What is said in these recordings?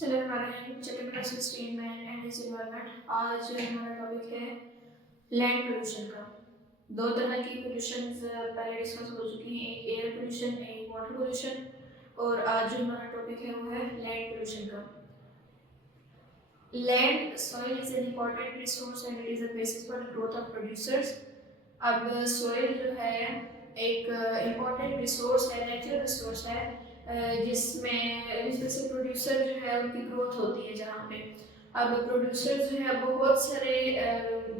चलिए हमारा है chapter 16 man and his environment. आज हमारा टॉपिक है लैंड पोल्यूशन का। दो तरह की पोल्यूशन पहले डिस्कस हो चुकी हैं, एक एयर पोल्यूशन, एक वाटर पोल्यूशन। और आज जो हमारा टॉपिक है वो है लैंड पोल्यूशन का। Land soil is an important resource and it is a basis for growth of producers. अब सॉइल जो है एक इम्पॉर्टेंट रिसोर्स है, नेचुरल रिसोर्स है, जिसमें से प्रोड्यूसर जो है उनकी ग्रोथ होती है। जहाँ पे अब प्रोड्यूसर जो है बहुत सारे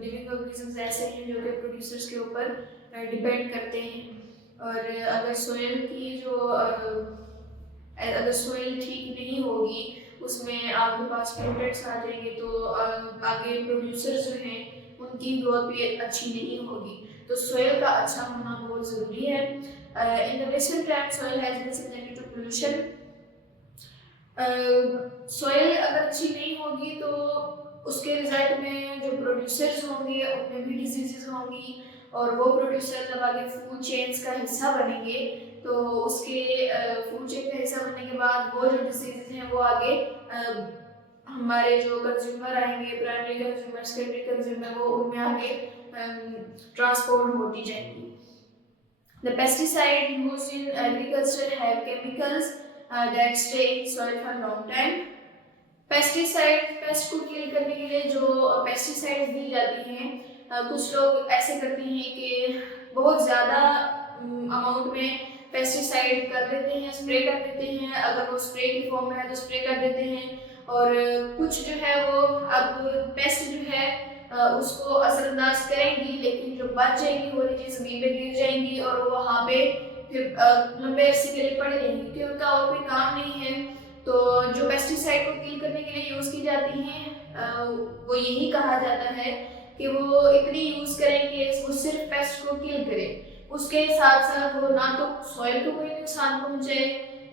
लिविंग ऑर्गेनिजम्स ऐसे हैं जो कि प्रोड्यूसर्स के ऊपर डिपेंड करते हैं। और अगर सॉइल की जो अगर सॉइल ठीक नहीं होगी, उसमें आपके पास पोल्यूटेंट्स आ जाएंगे, तो आगे प्रोड्यूसर्स जो हैं उनकी ग्रोथ भी अच्छी नहीं होगी। तो सॉइल का अच्छा होना बहुत ज़रूरी है। In the recent time soil has been subjected to pollution. Soil अगर अच्छी नहीं होगी तो उसके रिजल्ट में जो प्रोड्यूसर्स होंगे उनमें भी डिजीजेस होंगी, और वो प्रोड्यूसर जब आगे फूड चेन्स का हिस्सा बनेंगे तो उसके फूड चेन का हिस्सा बनने के बाद वो जो डिजीजेस हैं वो आगे हमारे जो कंज्यूमर आएंगे, प्राइमरी कंज्यूमर, सेकेंडरी कंज्यूमर, वो उनमें आगे ट्रांसपोर्ट होती जाएंगी। The pesticide used in agriculture have chemicals that stay in soil for a long time. Pesticide, paste को किल करने के लिए जो पेस्टिसाइड दी जाती हैं, कुछ लोग ऐसे करते हैं कि बहुत ज़्यादा अमाउंट में पेस्टिसाइड कर देते हैं, स्प्रे कर देते हैं। अगर वो स्प्रे की फॉर्म में है तो स्प्रे कर देते हैं। और कुछ जो है वो अब पेस्ट जो है उसको असरअंदाज करेंगी, लेकिन जो बच जाएंगी वो नीचे ज़मीन पे गिर जाएंगी और वो वहाँ पे फिर लंबे अरसे के लिए पड़ी रहेंगी, क्योंकि उनका और कोई काम नहीं है। तो जो पेस्टिसाइड को किल करने के लिए यूज़ की जाती हैं, वो यही कहा जाता है कि वो इतनी यूज़ करें कि वो सिर्फ पेस्ट को किल करे, उसके साथ साथ वो ना तो सॉइल को कोई नुकसान पहुंचाए,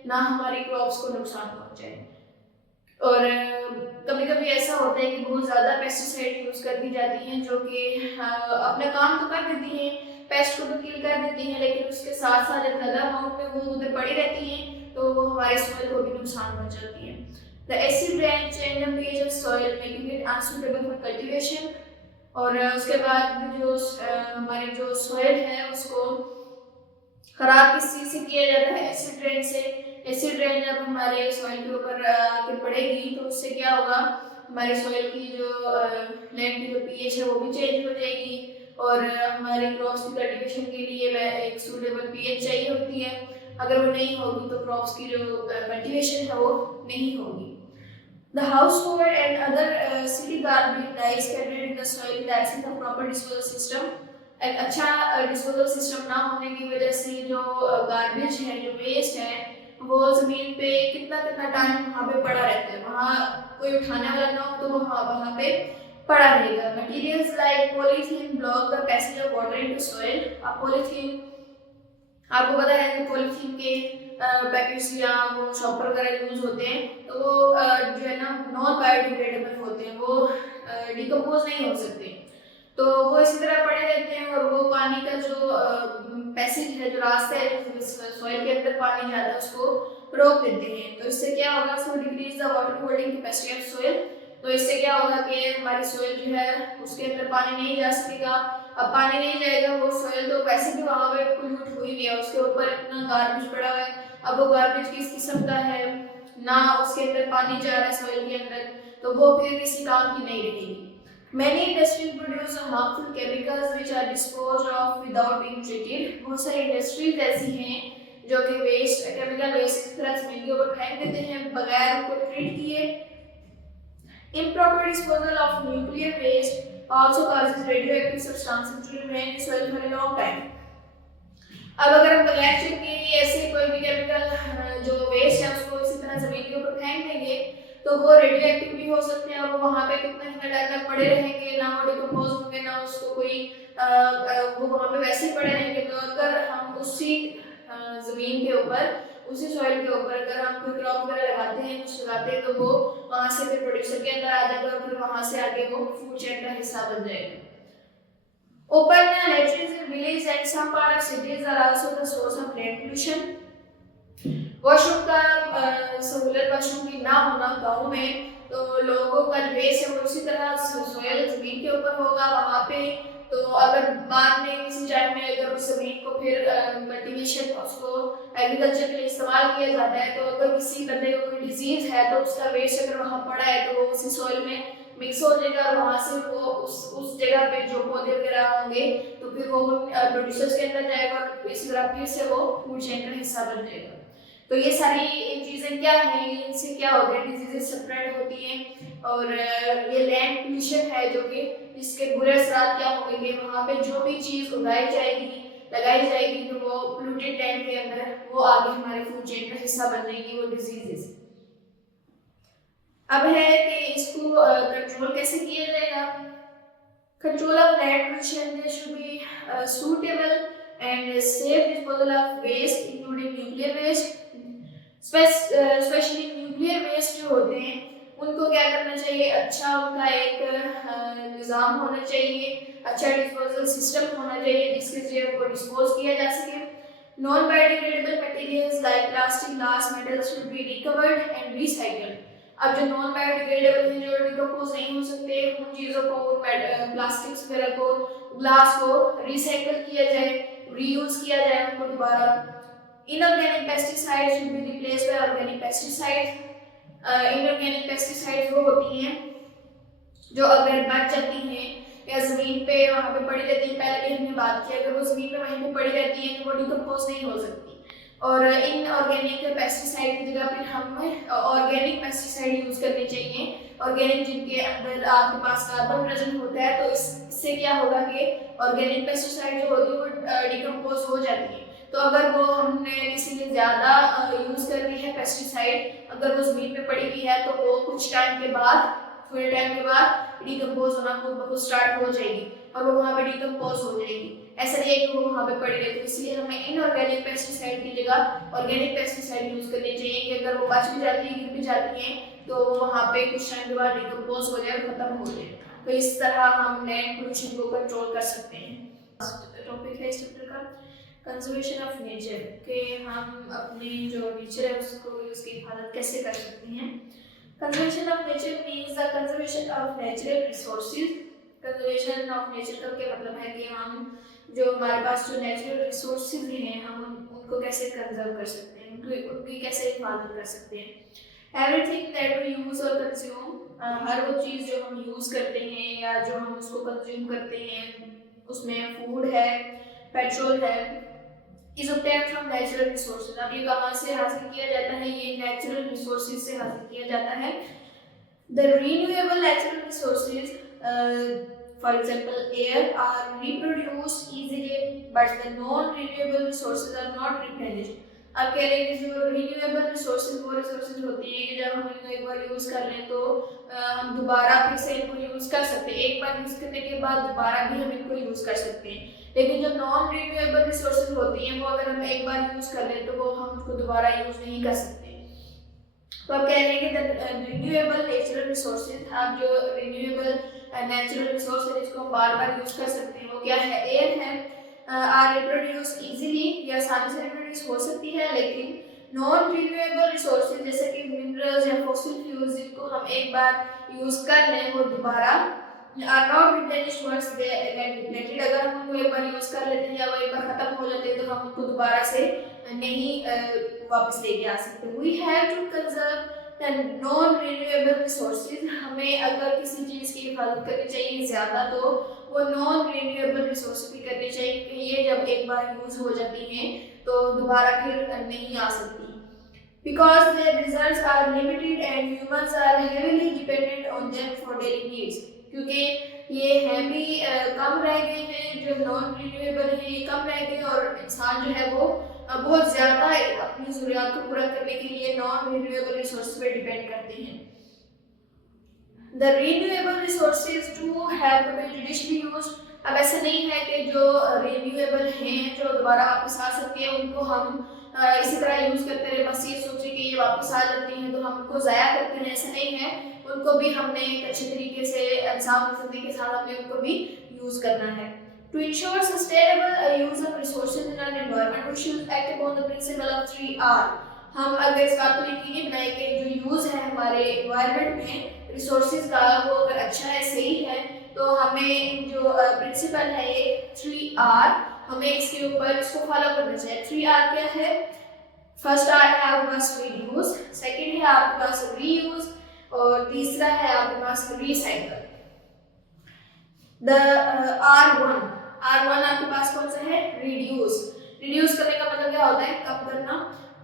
ना हमारी क्रॉप्स को नुकसान पहुंचाए। और कभी कभी ऐसा होता है कि बहुत ज़्यादा पेस्टिसाइड यूज़ कर दी जाती हैं, जो कि अपना काम तो कर देती हैं, पेस्ट को तो किल कर देती हैं, लेकिन उसके साथ साथ जब ज़्यादा अमाउंट में वो उधर पड़ी रहती हैं तो वो हमारे सॉइल को भी नुकसान पहुंचाती हैं। The acid rain change the pH of soil making it unsuitable for cultivation। और उसके बाद जो हमारी जो सॉइल है उसको खराब किस चीज़ से किया जाता है? एसिड रेन से। एसिड रेन जब हमारे सॉइल के ऊपर आके पड़ेगी तो उससे क्या होगा, हमारे सॉइल की जो लैंड की जो पीएच है वो भी चेंज हो जाएगी, और हमारे क्रॉप्स की कल्टीवेशन के लिए एक सूटेबल पीएच चाहिए होती है। अगर वो नहीं होगी तो क्रॉप्स की जो कल्टीवेशन है वो नहीं होगी। The household and other city garbage lies scattered in the soil in the absence of proper disposal system। एक अच्छा डिस्पोजल सिस्टम ना होने की वजह से जो गार्बेज है, जो वेस्ट है, वो जमीन पे कितना कितना टाइम वहाँ पे पड़ा रहता है। वहाँ कोई उठाने वाला ना हो तो वो वहाँ पे पड़ा रहेगा। Materials like polythene block the passage of water into soil. अब पॉलीथीन, आपको पता है कि पॉलीथीन के पैकेट्स या वो शॉपर वगैरह यूज होते हैं, तो वो जो है ना नॉन बायोडिग्रेडेबल होते हैं, वो डिकम्पोज नहीं हो सकते, तो वो इसी तरह पड़े रहते हैं। और वो पानी का जो पैसेज है, जो रास्ता है, जो सॉइल के अंदर पानी जाता है, उसको रोक देते हैं। तो इससे क्या होगा, so decrease the water holding capacity of soil. तो इससे क्या होगा कि हमारी सॉइल जो है उसके अंदर पानी नहीं जा सकेगा। अब पानी नहीं जाएगा, वो सॉइल तो वैसे भी वहाँ पे पोल्यूट हुई हुई है, उसके ऊपर इतना गार्बेज पड़ा हुआ है। अब वो गार्बेज किस किस्म का है, ना उसके अंदर पानी जा रहा है सॉइल के अंदर, तो वो फिर किसी काम की नहीं रहेगी। Many industries produce harmful chemicals which are disposed of without being treated। बहुत सारी इंडस्ट्रीज ऐसी हैं जो कि वेस्ट, केमिकल वेस्ट की तरह जमीन के ऊपर फेंक देते हैं बगैर उनको ट्रीट किए। Improper disposal of nuclear waste also causes radioactive substances to remain in soil for a long time। अब अगर हम बगैर चेक किए ऐसे कोई भी केमिकल जो वेस्ट है उसको इसी तरह जमीन के ऊपर फेंक देंगे तो वो रेडियो एक्टिव भी हो सकते हैं, और वो वहाँ पे कितना कितना टाइम तक पड़े रहेंगे, ना वो डिकम्पोज होंगे, ना उसको कोई वो वहाँ पे वैसे ही पड़े रहेंगे। तो अगर हम उसी जमीन के ऊपर, उसी सॉइल के ऊपर अगर हम कोई क्रॉप वगैरह लगाते हैं, कुछ लगाते हैं, तो वो वहाँ से फिर प्रोड्यूसर के अंदर आ जाएगा और फिर वहाँ से आगे वो फूड चेन का हिस्सा बन जाएगा। Open latrines in villages and some part of cities are also the source of land pollution। Washroom का सहूलत वॉशरूम की ना होना गाँव में, तो लोगों का जो वेस्ट है वो उसी तरह सोयल ज़मीन के ऊपर होगा वहाँ पे। तो अगर बाद में किसी टाइम में अगर उस ज़मीन को फिर कल्टीवेशन उसको एग्रीकल्चर के लिए इस्तेमाल किया जाता है, तो अगर किसी बंदे को कोई डिजीज़ है तो उसका वेस्ट अगर वहाँ पड़ा है तो वो उसी सॉइल में मिक्स हो जाएगा और वहाँ से वो उस जगह पे जो पौधे वगैरह होंगे तो फिर वो उन प्रोड्यूसर्स के अंदर जाएगा और इसी तरह फिर से वो फूड चेन का हिस्सा बन जाएगा। तो ये सारी चीज़ें क्या हैं, इनसे क्या होता है, डिजीजेस स्प्रेड होती हैं और ये लैंड पोल्यूशन है जो कि इसके बुरे असर क्या होंगे, वहाँ पे जो भी चीज़ उगाई जाएगी लगाई जाएगी तो वो पोल्यूटेड लैंड के अंदर वो आगे हमारे फूड चेन का हिस्सा बन जाएगी वो डिजीजेस। अब है कि इसको कंट्रोल कैसे किया जाएगा। Control of land pollution there should be suitable and safe disposal of waste including nuclear waste, specially nuclear waste जो होते हैं उनको क्या करना चाहिए, अच्छा उनका एक निज़ाम होना चाहिए, अच्छा डिस्पोजल सिस्टम होना चाहिए जिसके जरिए उनको डिस्पोज किया जा सके। Non biodegradable materials like plastic glass metals should be recovered and recycled. अब जो नॉन बायोडिग्रेडेबल हैं जो डिकम्पोज नहीं हो सकते उन चीज़ों को उन प्लास्टिक्स वगैरह को ग्लास को रिसाइकल किया जाए, रीयूज किया जाए उनको दोबारा। Inorganic pesticides should be replaced by organic pesticides. Inorganic pesticides वो होती हैं जो अगर बच जाती हैं या ज़मीन पे वहाँ पे पड़ी रहती है, पहले भी हमने बात की, अगर वो ज़मीन पे वहीं पे पड़ी रहती है तो वो डिकम्पोज नहीं हो सकती। और इन ऑर्गेनिक पेस्टिसाइड की जगह पर हमें ऑर्गेनिक पेस्टिसाइड यूज़ करने चाहिए, ऑर्गेनिक जिनके अंदर आपके पास कार्बन प्रेजेंट होता है। तो इससे क्या होगा कि ऑर्गेनिक पेस्टिसाइड जो होती है वो डिकम्पोज हो जाती है। तो अगर वो हमने किसी ने ज़्यादा यूज़ कर ली है पेस्टिसाइड, अगर वो ज़मीन में पड़ी हुई है तो वो कुछ टाइम के बाद, थोड़े टाइम के बाद डिकम्पोज होना खुद स्टार्ट हो जाएगी और वो वहाँ पे डिकम्पोज हो जाएगी। ऐसा नहीं है कि वो वहाँ पे पड़ी रहती है, इसलिए हमें इनऑर्गेनिक पेस्टिसाइड की जगह ऑर्गेनिक पेस्टिसाइड यूज़ करनी चाहिए कि अगर वो बच भी जाती है, गिर भी जाती हैं तो वहाँ पे कुछ टाइम के बाद डिकम्पोज हो जाए, खत्म हो जाए। तो इस तरह हम लैंड पोल्यूशन को कंट्रोल कर सकते हैं। टॉपिक है इस चैप्टर का कंजर्वेशन ऑफ नेचर, के हम अपने जो नेचर है उसको उसकी हिफाजत कैसे कर सकते हैं। Conservation of nature means the conservation of natural resources. Conservation of nature का क्या मतलब है कि हम जो हमारे पास जो नेचुरल रिसोर्सेज हैं हम उनको कैसे कंजर्व कर सकते हैं, उनकी कैसे हिफाजत कर सकते हैं। एवरीथिंग दैट वी यूज और कंज्यूम, हर वो चीज़ जो हम यूज़ करते हैं या जो हम उसको कंज्यूम करते हैं, उसमें फूड है, पेट्रोल है, is obtained from natural resources. अब ये कहाँ से हासिल किया जाता है, ये नेचुरल रिसोर्सेज से हासिल किया जाता है। The renewable natural resources for example air are reproduced easily but the non renewable resources are not replenished. अब कह रहे हैं कि जो रिन्यूएबल रिसोर्सेज वो रिसोर्सेज होती हैं कि जब हम इनको एक बार यूज़ कर लें तो हम दोबारा फिर से इनको यूज़ कर सकते हैं, एक बार यूज़ करने के बाद दोबारा भी हम इनको यूज़ कर सकते हैं। लेकिन जो नॉन रिन्यूएबल रिसोर्सेज होती हैं वो अगर हम एक बार यूज़ कर लें तो वो हम उसको दोबारा यूज़ नहीं कर सकते। तो आप कह रहे हैं कि रिन्यूएबल नेचुरल रिसोर्सेज, आप जो रिन्यूएबल नेचुरल रिसोर्स है जिसको हम बार बार यूज़ कर सकते हैं वो क्या है, एयर है। आर रिप्रोड्यूस इजीली, या आसानी से रिप्रोड्यूस हो सकती है, लेकिन नॉन रिन्यूएबल रिसोर्सेज जैसे कि मिनरल्स या फॉसिल फ्यूल्स जिनको हम एक बार यूज़ कर लें वो दोबारा are not replenished once they get depleted. अगर हम उनको एक बार यूज़ कर लेते हैं या वो एक बार ख़त्म हो जाते हैं तो हम उनको दोबारा से नहीं वापस लेके आ सकते। We have to conserve non renewable resources. हमें अगर किसी चीज़ की हिफाजत करनी चाहिए ज़्यादा तो वो नॉन रिन्यूएबल रिसोर्स भी करनी चाहिए, क्योंकि ये जब एक बार यूज़ हो जाती हैं तो दोबारा फिर नहीं आ सकती। Because their results are limited and humans are heavily dependent on them for daily needs. क्योंकि ये हैं भी कम रह गए हैं, जो नॉन रिन्यूएबल हैं ये कम रह गए और इंसान जो है वो बहुत ज़्यादा अपनी ज़रूरियात को पूरा करने के लिए नॉन रिन्यूएबल रिसोर्स पे डिपेंड करते हैं। The renewable resources too have to be judiciously used। अब ऐसा नहीं है कि जो रिन्यूएबल हैं जो दोबारा वापस आ सकते हैं उनको हम इसी तरह यूज़ करते रहे, बस ये सोचे कि ये वापस आ जाती हैं तो हम उनको ज़ाया करते हैं, ऐसा नहीं है। उनको भी हमने एक अच्छे तरीके से इंसाफ ज़िंदगी के साथ हमने उनको भी यूज़ करना है। To ensure sustainable use of resources in our environment, we should act upon the principle of 3R। हम अगर इस बात को यकीनी बनाए कि जो यूज़ है हमारे एनवायरनमेंट में रिसोर्सेज का वो अगर अच्छा है, सही है, तो हमें जो प्रिंसिपल है ये 3R, हमें इसके ऊपर इसको फॉलो करना चाहिए। 3R क्या है? फर्स्ट आर है आपके पास रिड्यूस, सेकंड है आपके पास रीयूज, और तीसरा है आपके पास रिसाइकल। द R1 आपके पास कौन सा है? रिड्यूस। रिड्यूस करने का मतलब क्या होता है? कम करना।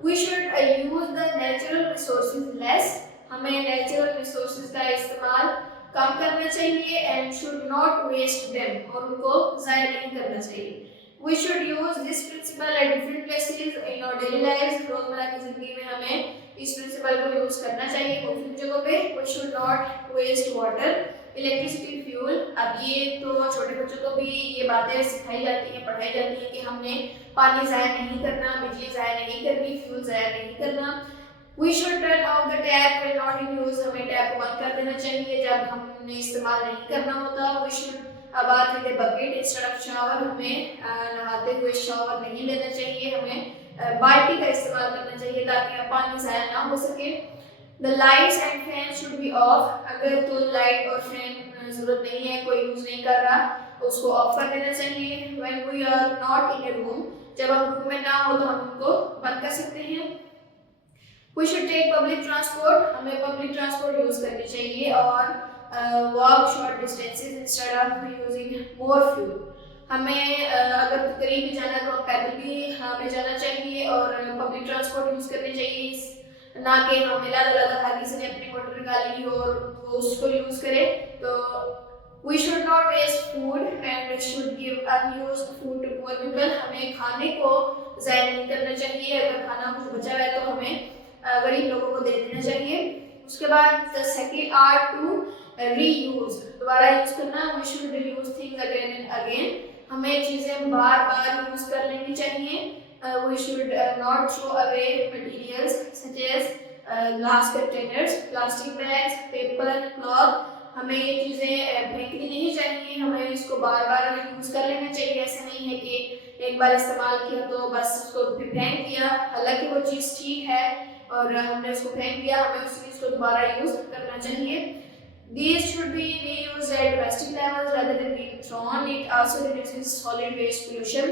We should use the natural resources less, हमें नेचुरल रिसोर्सेज का इस्तेमाल कम करना चाहिए, and should not waste them, और उनको ज़ाया नहीं करना चाहिए। We should use this principle at different places in our daily lives. रोजमर्रा की जिंदगी में हमें इस प्रिंसिपल को यूज करना चाहिए मुख्तलिफ जगहों पे। We should not waste water, electricity, fuel। अब ये तो छोटे बच्चों को भी ये बातें सिखाई जाती हैं, पढ़ाई जाती हैं कि हमने पानी ज़ाया नहीं करना, बिजली ज़ाया नहीं करनी, फ्यूल ज़ाया नहीं करना। We should turn off the tap when not in use, हमें टैप को बंद कर देना चाहिए जब हमने इस्तेमाल नहीं करना होता। We should बात है बकेट इंस्टेड ऑफ शावर, हमें नहाते हुए शावर नहीं लेना चाहिए, हमें बाल्टी का इस्तेमाल करना चाहिए ताकि पानी ज़ाया ना हो सके। The lights and fan should be of, अगर तो लाइट और फैन ज़रूरत नहीं है, कोई यूज़ नहीं कर रहा, उसको ऑफ कर देना चाहिए। When we are not in a room, जब हम रूम में ना हो तो हम उनको बंद कर सकते हैं। We should take public transport, हमें पब्लिक ट्रांसपोर्ट यूज़ करनी चाहिए, और walk short distances instead of using more fuel। हमें अगर करीब भी जाना है तो पैदल भी हमें जाना चाहिए और पब्लिक ट्रांसपोर्ट यूज़ करनी चाहिए, ना कि हम मिला हर किसी ने अपनी मोटर निकाली और वो उसको यूज़ करे। तो we should not waste food and should give unused food to poor people, हमें खाने को ज़ाया नहीं करना चाहिए, अगर खाना कुछ बचा है तो हमें गरीब लोगों को दे देना चाहिए। उसके बाद सेकंड R2 रीयूज, दोबारा यूज करना। We should reuse things again and again, हमें चीजें बार बार यूज कर लेनी चाहिए। We should not throw away materials such as glass containers, plastic bags, paper, cloth, हमें ये चीजें फेंकनी नहीं चाहिए, हमें इसको बार बार यूज कर लेना चाहिए। ऐसा नहीं है कि एक बार इस्तेमाल किया तो बस उसको फेंक दिया, हालांकि वो चीज़ ठीक है और हमने उसको फेंक दिया, हमें उस चीज़ को दोबारा यूज करना चाहिए। These should be reused at domestic levels rather than being thrown. It also reduces solid waste pollution.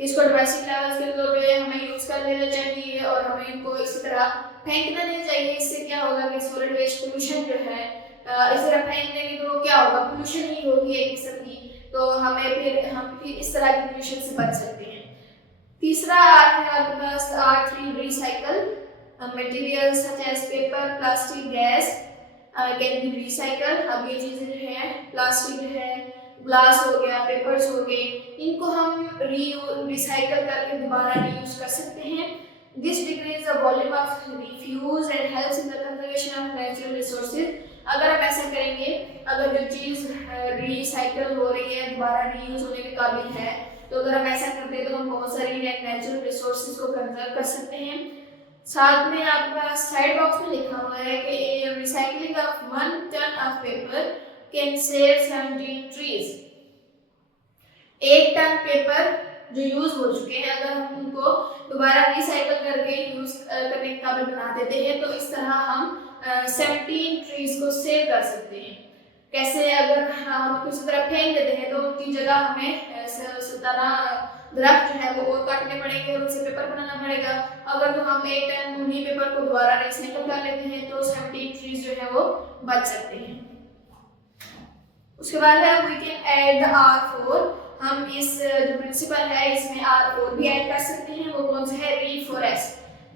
इसको डोमेस्टिक लेवल्स के तौर पे हमें यूज कर लेना चाहिए और हमें इनको इसी तरह फेंकना नहीं चाहिए। इससे क्या होगा कि सॉलिड वेस्ट पोल्यूशन जो है इस तरह फेंक देंगे तो क्या होगा, पोल्यूशन ही होगी एक किस्म की, तो हम फिर इस तरह की पोल्यूशन से बच सकते हैं। तीसरा है आपके पास R3 recycle, materials such as paper, plastic, glass can be recycle. अब ये चीज़ें जो है प्लास्टिक है, ग्लास हो गया, पेपर्स हो गए, इनको हम रिसाइकल करके दोबारा रीयूज कर सकते हैं। This decrease the volume of refuse and helps in the conservation of natural resources. अगर हम ऐसा करेंगे, अगर जो चीज़ रिसाइकल हो रही है दोबारा रीयूज होने के काबिल है, तो अगर हम ऐसा करते हैं तो हम बहुत सारी नेचुरल रिसोर्सेज को कंजर्व कर सकते हैं। साथ में आपके पास साइड बॉक्स में लिखा हुआ है कि recycling of 1 ton of paper can save 17 trees. 1 ton paper जो यूज हो चुके हैं अगर हम उनको दोबारा रिसाइकल करके यूज करने के काबिल बना देते हैं तो इस तरह हम 17 ट्रीज को सेव कर सकते हैं। कैसे? अगर हम किसी तरह फेंक देते हैं तो उनकी जगह हमें 17 दरख्त जो है वो और काटने पड़ेंगे और उनसे पेपर बनाना पड़ेगा। अगर तो हम 1 टन उन्हीं पेपर को दोबारा रिसाइकल कर लेते हैं तो 17 ट्रीज जो है वो बच सकते हैं। उसके बाद है we can add the R4, हम इस जो प्रिंसिपल है इसमें R4 भी ऐड कर सकते हैं। वो कौन सा है? रीफॉरेस्ट,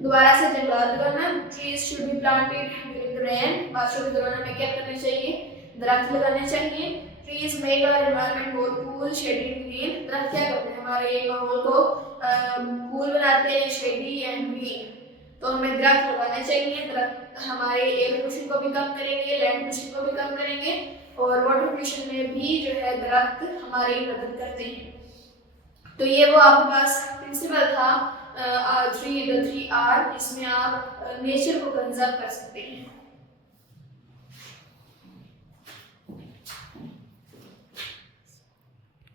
दोबारा से जंगलात लगाना। Trees should be planted during the rain, बारिशों के दौरान हमें क्या करना चाहिए? दरख्त लगाने चाहिए। Trees make our environment more cool, shady, green. दरख्त क्या करते हैं? हमारे माहौल को कूल बनाते हैं, शेडी एंड ग्रीन। तो हमें दरख्त लगाने चाहिए। दरख्त हमारे एयर पोल्यूशन को भी कम करेंगे, लैंड पोल्यूशन को भी कम करेंगे और वाटर पोल्यूशन में भी जो है दरख्त हमारी मदद करते हैं। तो ये वो आपके पास प्रिंसिपल था 3R, जिसमें आप नेचर को कंजर्व कर सकते हैं।